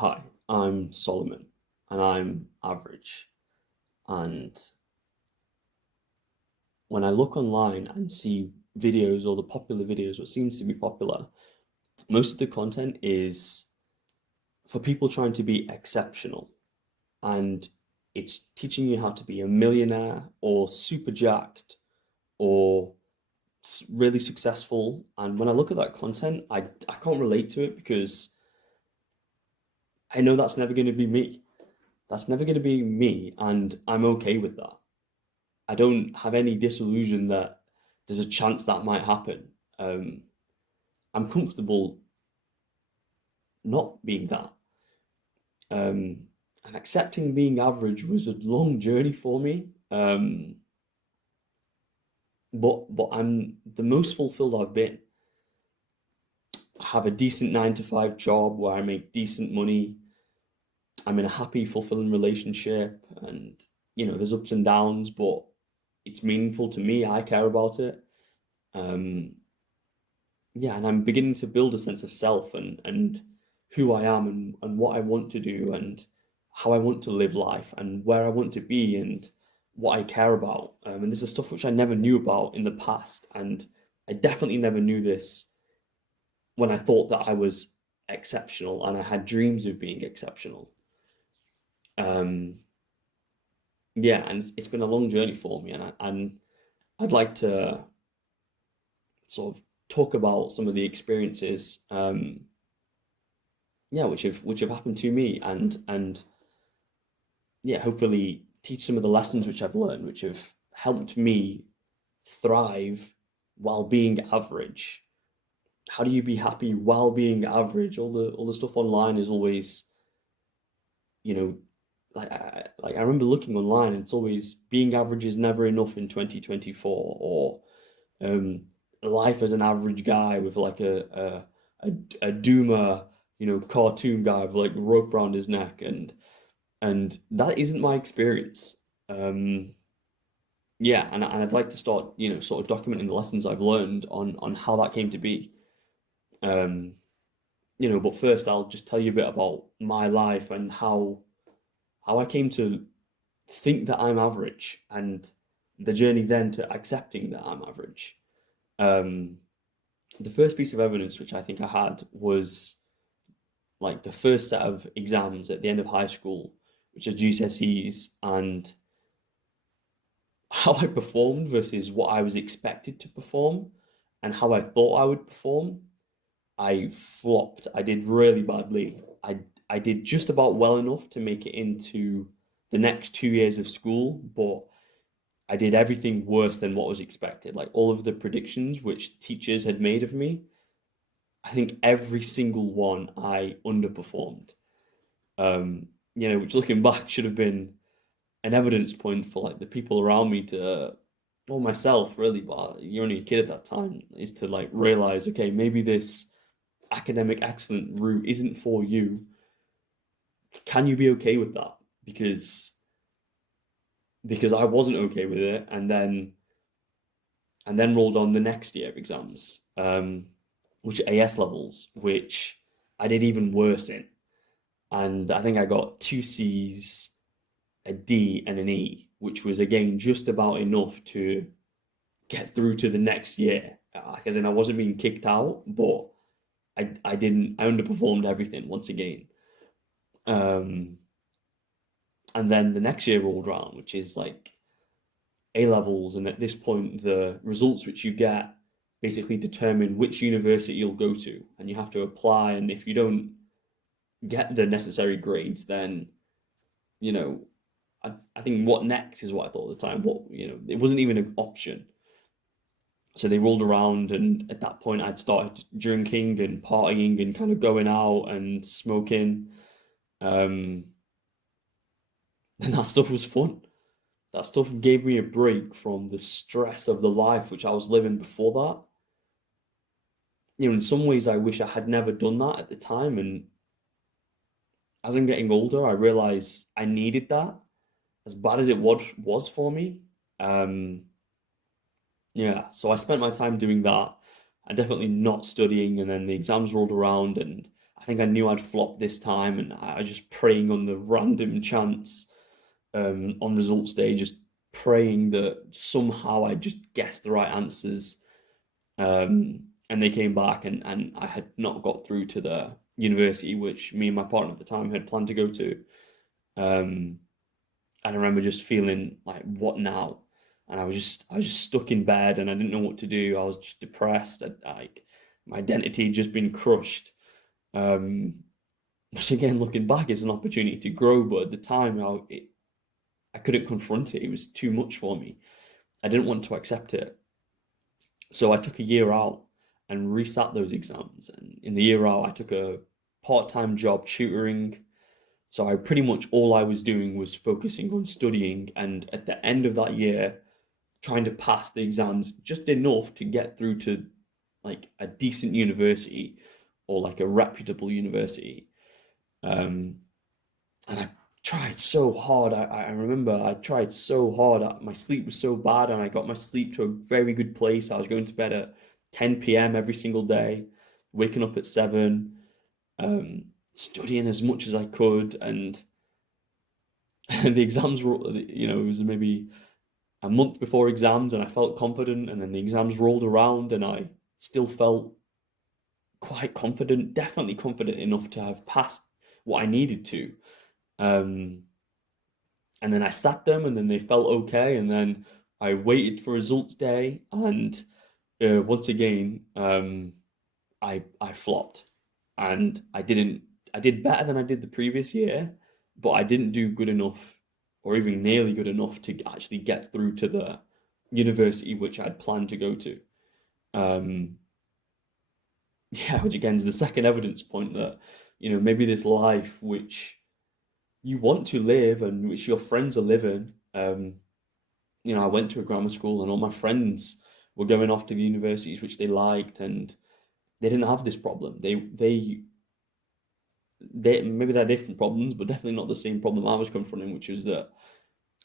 Hi, I'm Solomon and I'm average. And when I look online and see videos or the popular videos, what seems to be popular, most of the content is for people trying to be exceptional. And it's teaching you how to be a millionaire or super jacked or really successful. And when I look at that content, I can't relate to it because I know that's never going to be me. That's never going to be me. And I'm okay with that. I don't have any disillusion that there's a chance that might happen. Um, I'm comfortable not being that. And accepting being average was a long journey for me. But I'm the most fulfilled I've been. I have a decent 9 to 5 job where I make decent money. I'm in a happy, fulfilling relationship, and there's ups and downs, but it's meaningful to me. I care about it. Um, yeah, and I'm beginning to build a sense of self and who I am and what I want to do and how I want to live life and where I want to be and what I care about. And this is stuff which I never knew about in the past, and I definitely never knew this when I thought that I was exceptional and I had dreams of being exceptional. Um, yeah, and it's been a long journey for me, and I'd like to sort of talk about some of the experiences. Yeah, which have happened to me and yeah, hopefully teach some of the lessons which I've learned, which have helped me thrive while being average. How do you be happy while being average? All the stuff online is always, you know, like I remember looking online and it's always being average is never enough in 2024 or um life as an average guy with like a doomer, cartoon guy with like rope around his neck and that isn't my experience. Um, yeah, and I'd like to start, sort of documenting the lessons I've learned on how that came to be. Um, but first I'll just tell you a bit about my life and how I came to think that I'm average and the journey then to accepting that I'm average. Um, the first piece of evidence which I think I had was like the first set of exams at the end of high school, which are GCSEs, and how I performed versus what I was expected to perform and how I thought I would perform, I flopped. I did really badly. I did just about well enough to make it into the next 2 years of school, but I did everything worse than what was expected. Like all of the predictions which teachers had made of me, I think every single one I underperformed. Which looking back should have been an evidence point for like the people around me to, or myself really, but you're only a kid at that time, is to like realize, okay, maybe this academic excellent route isn't for you. Can you be okay with that? Because I wasn't okay with it, and then rolled on the next year of exams, which are AS levels, which I did even worse in, and I think I got two C's, a D, and an E, which was again just about enough to get through to the next year. Because then I wasn't being kicked out, but I underperformed everything once again. Um, and then the next year rolled around, which is like A levels, and at this point, the results which you get basically determine which university you'll go to, and you have to apply. And if you don't get the necessary grades, then you know, I think what next is what I thought at the time. It wasn't even an option. So they rolled around, and at that point, I'd started drinking and partying and kind of going out and smoking. Um, and that stuff was fun. That stuff gave me a break from the stress of the life which I was living before that. In some ways, I wish I had never done that at the time. And as I'm getting older, I realize I needed that as bad as it was for me. Um, yeah, so I spent my time doing that and definitely not studying. And then the exams rolled around, and I think I knew I'd flop this time, and I was just praying on the random chance on results day, just praying that somehow I just guessed the right answers. And they came back, and I had not got through to the university which me and my partner at the time had planned to go to. Um, and I remember just feeling like, what now? And I was just stuck in bed, and I didn't know what to do. I was just depressed. Like my identity had just been crushed. Um, which again, looking back, is an opportunity to grow. But at the time, I couldn't confront it. It was too much for me. I didn't want to accept it. So I took a year out and resat those exams. And in the year out, I took a part-time job tutoring. So I pretty much all I was doing was focusing on studying. And at the end of that year, trying to pass the exams just enough to get through to like a decent university or like a reputable university. Um, and I tried so hard. I remember I tried so hard. My sleep was so bad, and I got my sleep to a very good place. I was going to bed at 10 p.m. every single day, waking up at 7, studying as much as I could, and the exams were, it was maybe a month before exams, and I felt confident, and then the exams rolled around, and I still felt quite confident, definitely confident enough to have passed what I needed to. Um, and then I sat them, and then they felt okay, and then I waited for results day, and once again, I flopped, and I didn't. I did better than I did the previous year, but I didn't do good enough, or even nearly good enough to actually get through to the university which I'd planned to go to. Um, yeah, which again is the second evidence point that maybe this life which you want to live and which your friends are living. I went to a grammar school, and all my friends were going off to the universities which they liked, and they didn't have this problem. They maybe they're different problems, but definitely not the same problem I was confronting, which was that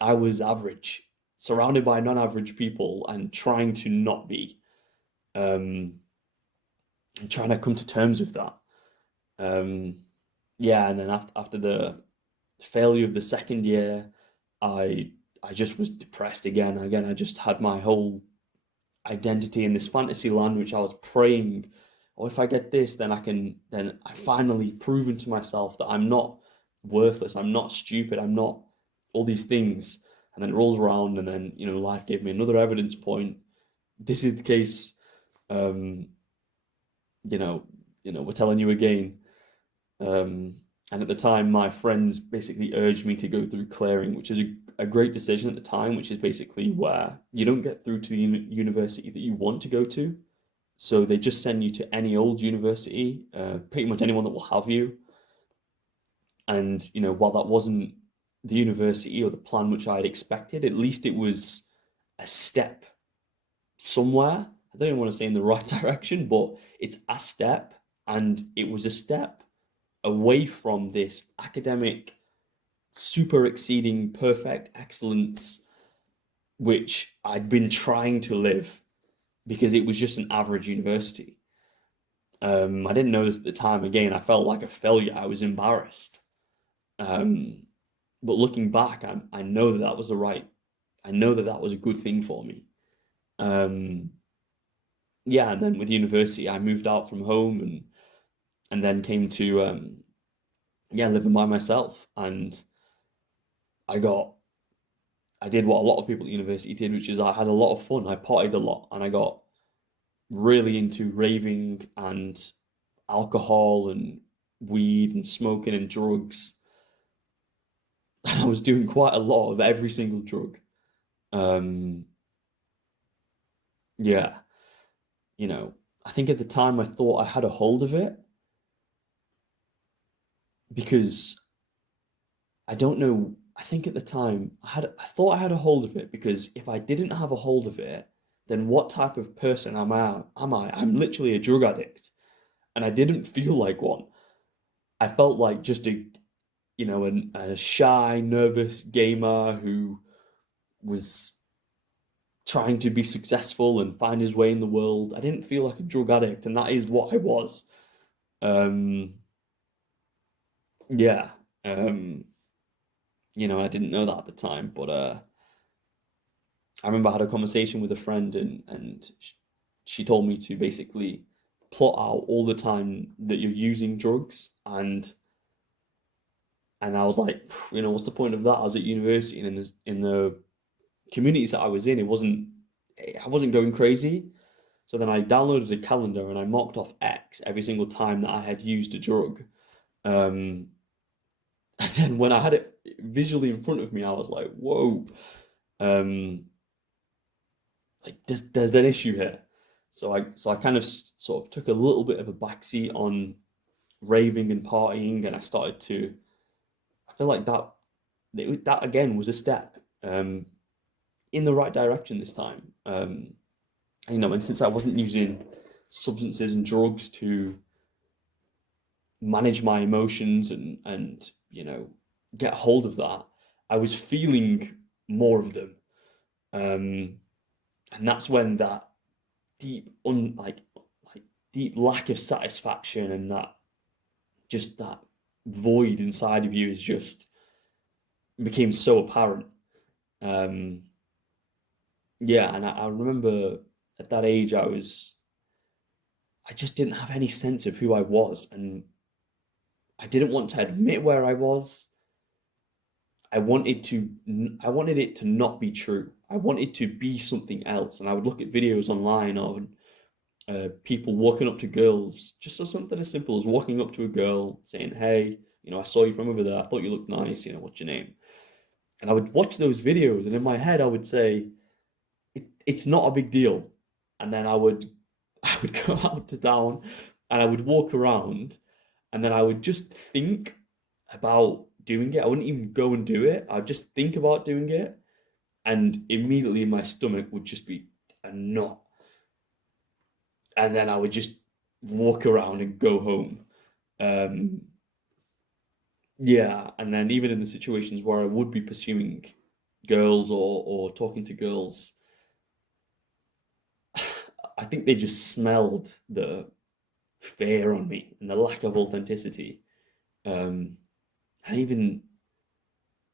I was average, surrounded by non-average people, and trying to not be, um, and trying to come to terms with that. Um, yeah, and then after the failure of the second year, I I just was depressed again. Again, I just had my whole identity in this fantasy land, which I was praying, oh, if I get this, then I finally proven to myself that I'm not worthless, I'm not stupid, I'm not all these things. And then it rolls around, and then, life gave me another evidence point. This is the case, um, we're telling you again. Um, and at the time, my friends basically urged me to go through clearing, which is a great decision at the time, which is basically where you don't get through to the university that you want to go to. So they just send you to any old university, pretty much anyone that will have you. And, while that wasn't the university or the plan which I had expected, at least it was a step somewhere. I don't even want to say in the right direction, but it's a step. And it was a step away from this academic, super exceeding perfect excellence, which I'd been trying to live because it was just an average university. I didn't know this at the time. Again, I felt like a failure. I was embarrassed. Um, but looking back, I know that that was the right. I know that that was a good thing for me. Um, yeah, and then with university, I moved out from home, and then came to yeah, living by myself, and I got I did what a lot of people at university did, which is I had a lot of fun. I partied a lot, and I got really into raving and alcohol and weed and smoking and drugs. I was doing quite a lot of every single drug. Um, yeah, you know, I think at the time I thought I had a hold of it because I don't know. I think at the time I thought I had a hold of it because if I didn't have a hold of it, then what type of person am I? I'm literally a drug addict, and I didn't feel like one. I felt like just a shy, nervous gamer who was trying to be successful and find his way in the world. I didn't feel like a drug addict, and that is what I was. Um, Yeah. I didn't know that at the time, but I remember I had a conversation with a friend, and she told me to basically plot out all the time that you're using drugs, and I was like, what's the point of that? I was at university, and in the communities that I was in, I wasn't going crazy. So then I downloaded a calendar and I marked off X every single time that I had used a drug. Um, and then when I had it visually in front of me, I was like, whoa, um, like there's an issue here. So I kind of sort of took a little bit of a backseat on raving and partying, and I started to. I feel like that again was a step in the right direction this time. And since I wasn't using substances and drugs to manage my emotions and get hold of that, I was feeling more of them. Um, and that's when that deep like deep lack of satisfaction and that void inside of you is just became so apparent. Um, yeah, and I remember at that age I just didn't have any sense of who I was, and I didn't want to admit where I was. I wanted it to not be true. I wanted to be something else, and I would look at videos online of people walking up to girls, just so something as simple as walking up to a girl saying, "Hey, I saw you from over there. I thought you looked nice. What's your name?" And I would watch those videos, and in my head, I would say, it's not a big deal. And then I would go out to town, and I would walk around, and then I would just think about doing it. I wouldn't even go and do it. I'd just think about doing it, and immediately my stomach would just be a knot. And then I would just walk around and go home. Um, yeah, and then even in the situations where I would be pursuing girls or talking to girls, I think they just smelled the fear on me and the lack of authenticity. Um, and even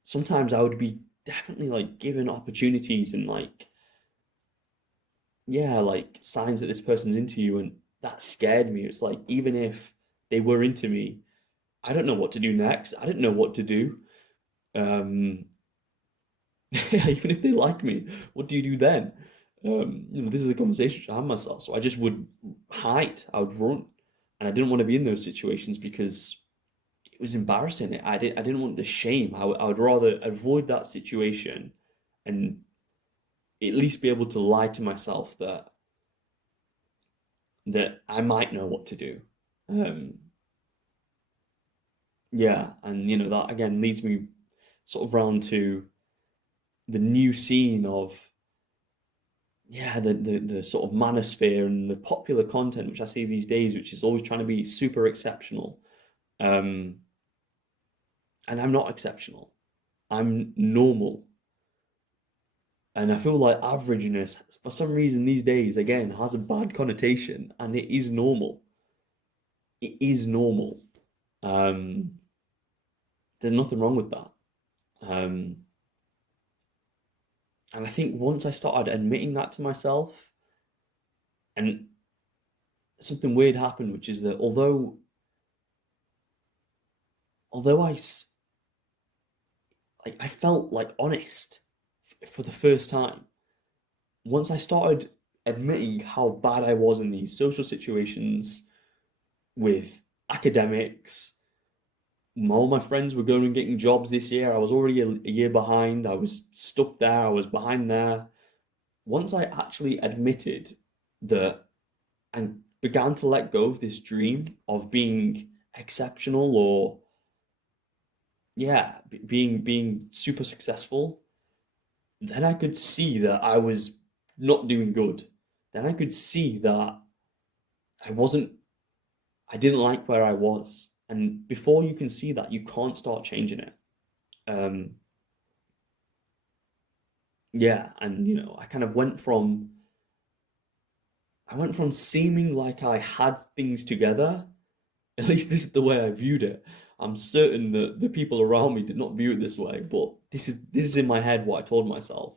sometimes I would be definitely like given opportunities and like, yeah, like signs that this person's into you, and that scared me. It's like, even if they were into me, I don't know what to do next. I didn't know what to do. Um, even if they like me, what do you do then? This is the conversation I have myself. So I just would hide. I would run, and I didn't want to be in those situations because it was embarrassing. I didn't want the shame. I would rather avoid that situation and at least be able to lie to myself that I might know what to do. Um, yeah, and that again leads me sort of round to the new scene of, yeah, the sort of manosphere and the popular content which I see these days, which is always trying to be super exceptional. Um, and I'm not exceptional. I'm normal. And I feel like averageness, for some reason these days, again, has a bad connotation, and it is normal. It is normal. Um, there's nothing wrong with that. Um, and I think once I started admitting that to myself, and something weird happened, which is that although like I felt like honest for the first time, once I started admitting how bad I was in these social situations with academics, all my friends were going and getting jobs this year. I was already a year behind. I was stuck there. I was behind there. Once I actually admitted that and began to let go of this dream of being exceptional or, yeah, being super successful, then I could see that I was not doing good. Then I could see that I wasn't, I didn't like where I was. And before you can see that, you can't start changing it. Um, yeah, and I kind of I went from seeming like I had things together At least this is the way I viewed it. I'm certain that the people around me did not view it this way, but this is in my head what I told myself.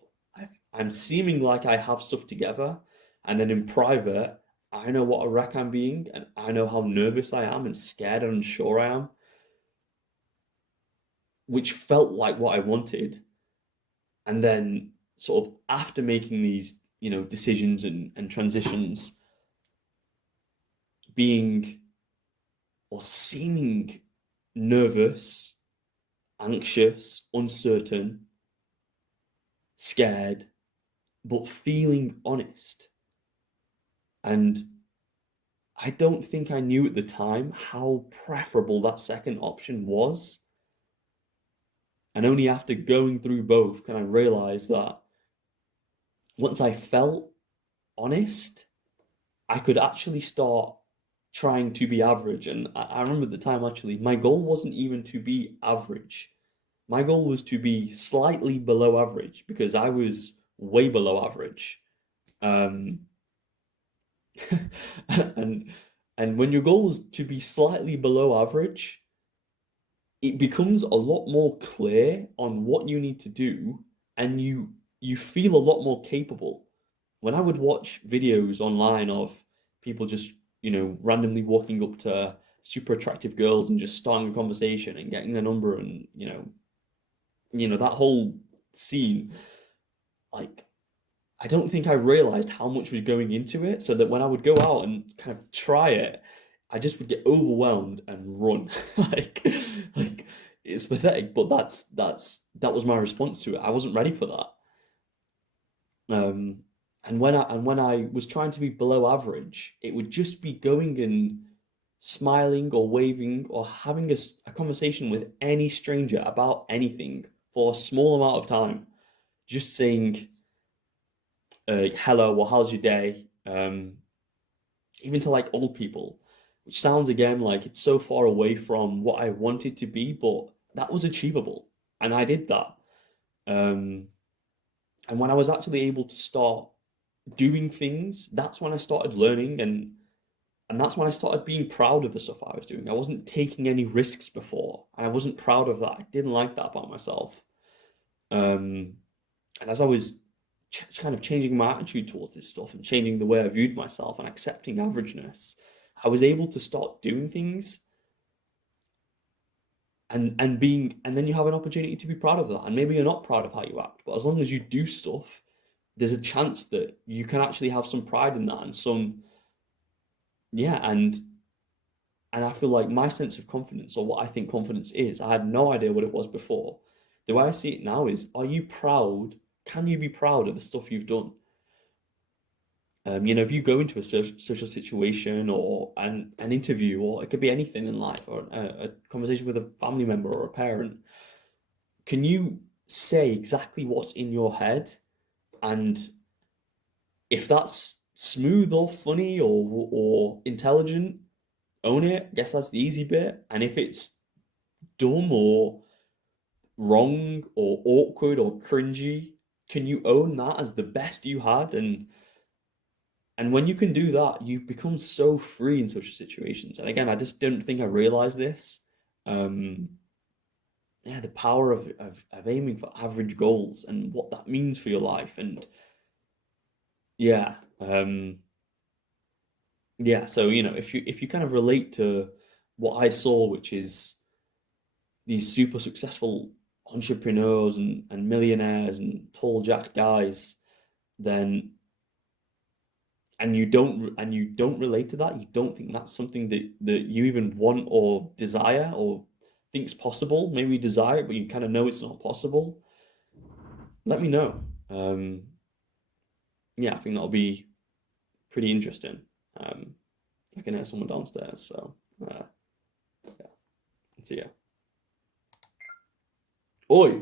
I'm seeming like I have stuff together, and then in private, I know what a wreck I'm being, and I know how nervous I am and scared and unsure I am, which felt like what I wanted. And then sort of after making these, decisions and transitions, being or seeming nervous, anxious, uncertain, scared, but feeling honest. And I don't think I knew at the time how preferable that second option was. And only after going through both can I realize that once I felt honest, I could actually start trying to be average. And I remember at the time, actually, my goal wasn't even to be average. My goal was to be slightly below average because I was way below average. Um, and and when your goal is to be slightly below average, it becomes a lot more clear on what you need to do, and you feel a lot more capable. When I would watch videos online of people just, randomly walking up to super attractive girls and just starting a conversation and getting their number and, that whole scene, like I don't think I realized how much was going into it, so that when I would go out and kind of try it, I just would get overwhelmed and run. Like it's pathetic, but that was my response to it. I wasn't ready for that. And when I was trying to be below average, it would just be going and smiling or waving or having a conversation with any stranger about anything for a small amount of time, just saying hello or how's your day, even to like old people, which sounds again like it's so far away from what I wanted to be, but that was achievable, and I did that. Um, and when I was actually able to start doing things, that's when I started learning, and that's when I started being proud of the stuff I was doing. I wasn't taking any risks before, and I wasn't proud of that. I didn't like that about myself. Um, and as I was kind of changing my attitude towards this stuff and changing the way I viewed myself and accepting averageness, I was able to start doing things and then you have an opportunity to be proud of that. And maybe you're not proud of how you act, but as long as you do stuff, there's a chance that you can actually have some pride in that and some yeah, and I feel like my sense of confidence or what I think confidence is, I had no idea what it was before. The way I see it now is, are you proud? Can you be proud of the stuff you've done? If you go into a social situation or an interview, or it could be anything in life, or a conversation with a family member or a parent, can you say exactly what's in your head? And if that's smooth or funny or intelligent, own it. I guess that's the easy bit. And if it's dumb or wrong or awkward or cringy, can you own that as the best you had? And when you can do that, you become so free in such situations. And again, I just don't think I realized this. Um, yeah, the power of aiming for average goals and what that means for your life. And yeah, yeah. So if you kind of relate to what I saw, which is these super successful entrepreneurs and millionaires and tall jack guys, then and you don't relate to that, you don't think that's something that you even want or desire or think's possible, maybe desire it, but you kind of know it's not possible, let me know. Yeah, I think that'll be pretty interesting. I can hear someone downstairs, so yeah, see ya. Oi!